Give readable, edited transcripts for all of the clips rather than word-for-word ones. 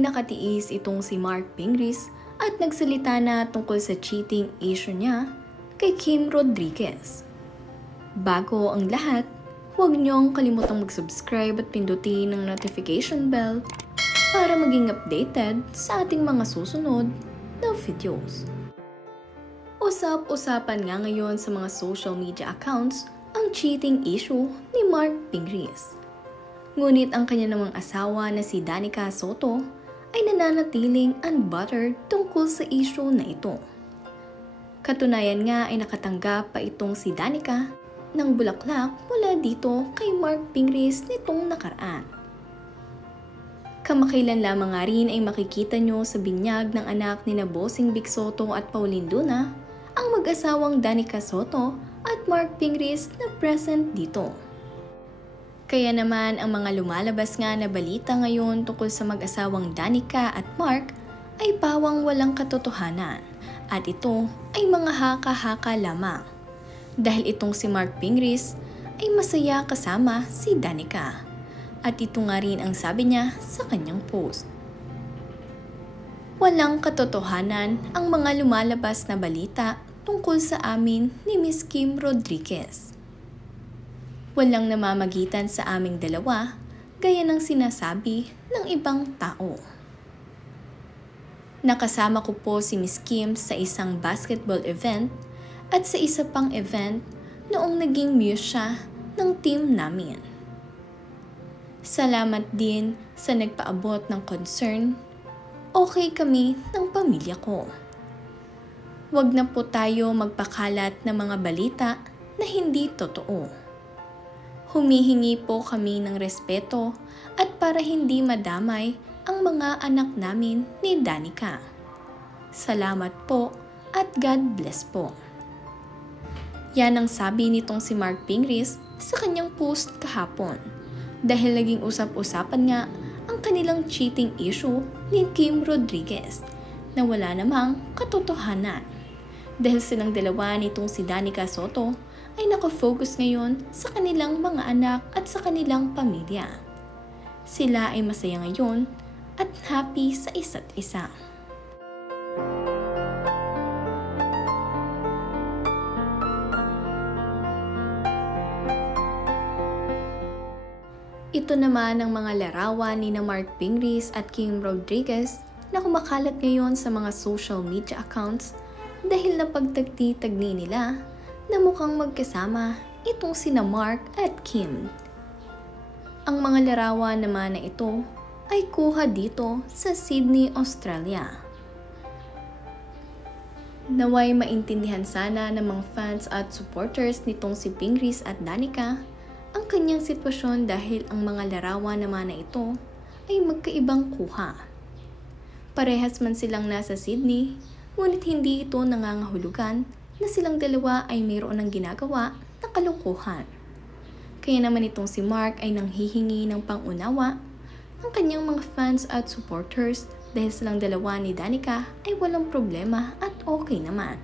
nakatiis itong si Mark Pingris at nagsalita na tungkol sa cheating issue niya kay Kim Rodriguez. Bago ang lahat, huwag niyong kalimutang mag-subscribe at pindutin ang notification bell para maging updated sa ating mga susunod na videos. Usap-usapan nga ngayon sa mga social media accounts ang cheating issue ni Mark Pingris. Ngunit ang kanya namang asawa na si Danica Soto ay nananatiling unbuttered tungkol sa issue na ito. Katunayan nga ay nakatanggap pa itong si Danica ng bulaklak mula dito kay Mark Pingris nitong nakaraan. Kamakailan lamang nga rin ay makikita nyo sa binyag ng anak ni Bossing Vic Soto at Pauline Luna ang mag-asawang Danica Soto at Mark Pingris na present dito. Kaya naman ang mga lumalabas nga na balita ngayon tungkol sa mag-asawang Danica at Mark ay pawang walang katotohanan at ito ay mga haka-haka lamang. Dahil itong si Mark Pingris ay masaya kasama si Danica. At ito nga rin ang sabi niya sa kanyang post. Walang katotohanan ang mga lumalabas na balita tungkol sa amin ni Miss Kim Rodriguez. Walang namamagitan sa aming dalawa, gaya ng sinasabi ng ibang tao. Nakasama ko po si Miss Kim sa isang basketball event at sa isa pang event noong naging muse siya ng team namin. Salamat din sa nagpaabot ng concern. Okay kami ng pamilya ko. Huwag na po tayo magpakalat ng mga balita na hindi totoo. Humihingi po kami ng respeto at para hindi madamay ang mga anak namin ni Danica. Salamat po at God bless po. Yan ang sabi nitong si Mark Pingris sa kanyang post kahapon dahil naging usap-usapan nga ang kanilang cheating issue ni Kim Rodriguez na wala namang katotohanan. Dahil silang dalawa nitong si Danica Soto ay nakafocus ngayon sa kanilang mga anak at sa kanilang pamilya. Sila ay masaya ngayon at happy sa isa't isa. Ito naman ang mga larawan ni Mark Pingris at Kim Rodriguez na kumakalat ngayon sa mga social media accounts dahil napagtagti-tagni nila na mukhang magkasama itong sina Mark at Kim. Ang mga larawan naman na ito ay kuha dito sa Sydney, Australia. Naway maintindihan sana ng mga fans at supporters nitong si Pingris at Danica ang kanyang sitwasyon dahil ang mga larawan naman na ito ay magkaibang kuha. Parehas man silang nasa Sydney, ngunit hindi ito nangangahulugan na silang dalawa ay mayroon ng ginagawa na kalokohan. Kaya naman itong si Mark ay nanghihingi ng pangunawa ng kanyang mga fans at supporters dahil silang dalawa ni Danica ay walang problema at okay naman.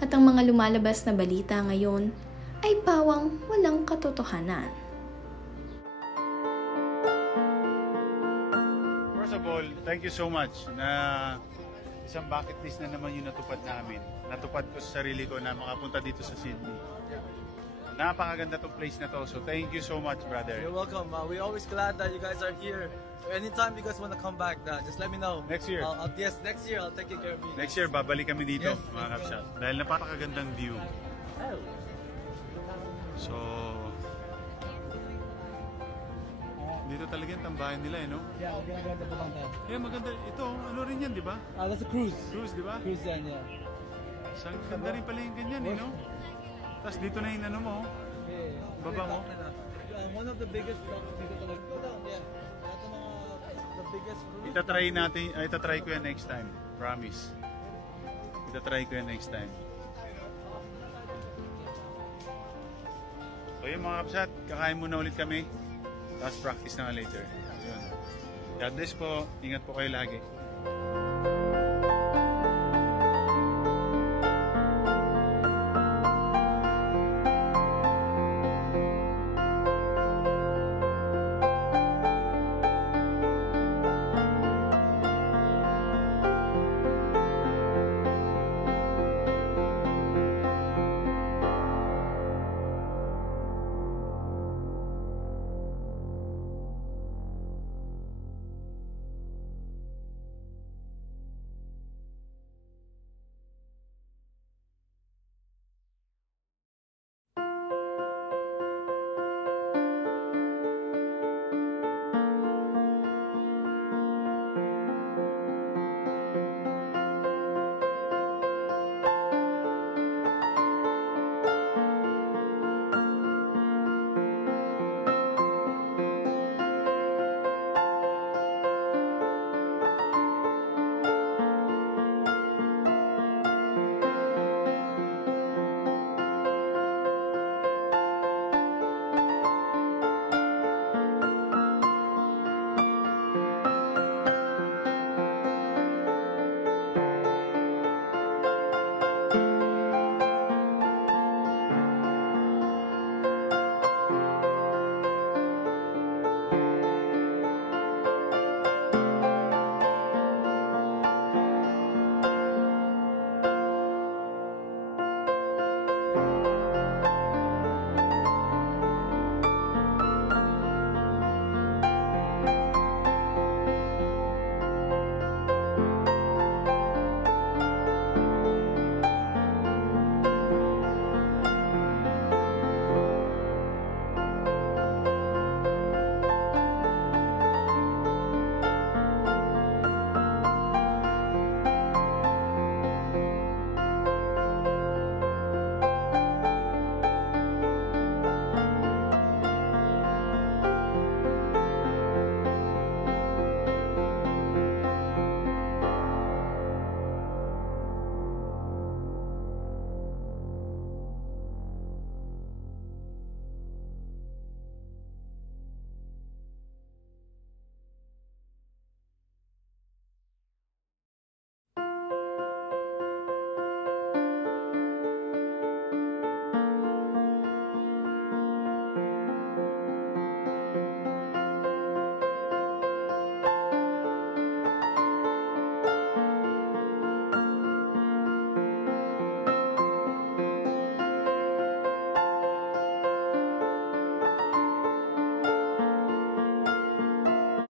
At ang mga lumalabas na balita ngayon ay pawang walang katotohanan. First of all, thank you so much na isang bucket list na naman yung natupad namin. Natupad ko sa sarili ko na makapunta dito sa Sydney. Napakaganda tong place na to. So thank you so much, brother. You're welcome. We're always glad that you guys are here. So anytime you guys want to come back, just let me know. Next year? Yes, next year I'll take care of you. Next year, babalik kami dito, Yes. mga kapsat. Dahil napakagandang view. So, dito talaga yung tambahan nila, no? Yeah, maganda po lang tayo. Yeah, maganda. Ito, ano rin yan, di ba? That's a cruise. Cruise, di ba? Cruise yan, yeah. Isang ganda rin pala yung ganyan, eh, no? Tapos dito na yung ano mo, Yeah. baba mo. One of the biggest dito talaga. Go down, yeah. Ito mga the biggest cruise. Itatry ko yan next time. Promise. Itatry ko yan next time. So yun mga kapsat, kakain muna ulit kami. Tapos practice na later. Yun. God bless po. Ingat po kayo lagi.